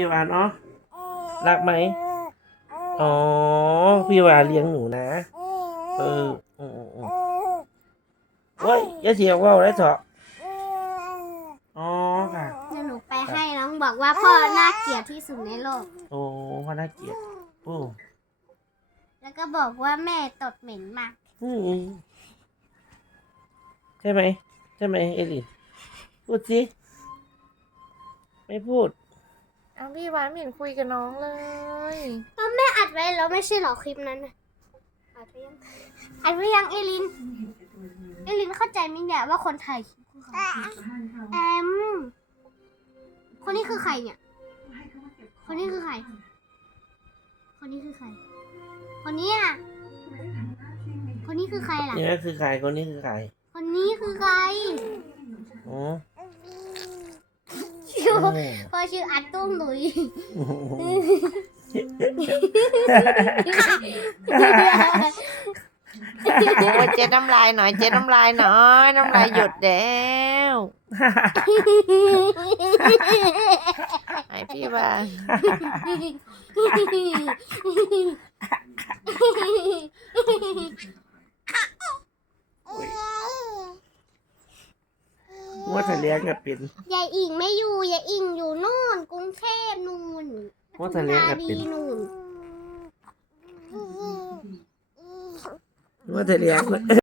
ี่วานเนาะรักไหมอ๋อพี่วานเลี้ยงหนูนะเออโอ้ยยาเสียวว่าไแ้เถอะอ๋อค่ะหนูไปให้น้อบอกว่าพ่อน่าเกลียดที่สุดในโลกโอ้พ่อน่าเกลียดโอ้แล้วก็บอกว่าแม่ตดเหม็นมากใช่ไหม ใช่ไหมเอลิพูดสิไม่พูดอ้าวพี่วานไม่เห็นคุยกับน้องเลยเออแม่อัดไว้แล้วไม่ใช่หรอคลิปนั้นอัดไว้ยังอัดไว้ยังเอลินเอลินเข้าใจมิ้นแหลว่าคนไทยแอมคนนี้คือใครเนี่ยคนนี้คือใคร คนนี้คือใคร คนนี้อ่ะคนนี้คือใครล่ะนี่คือใคร คนนี้คือใคร คนนี้คือใคร อ๋อ我是阿东女。โอ้เจ๊น้ำลายหน่อยเจ๊น้ำลายหน่อยน้ำลายหยุดแล้วไอพี่บ้าว่าแสลงกับเป็น ยายอิงไม่อยู่ ยายอิงอยู่นู่นกรุงเทพนู่นว่าแสลงอะเป็นนู่นว่าแสลง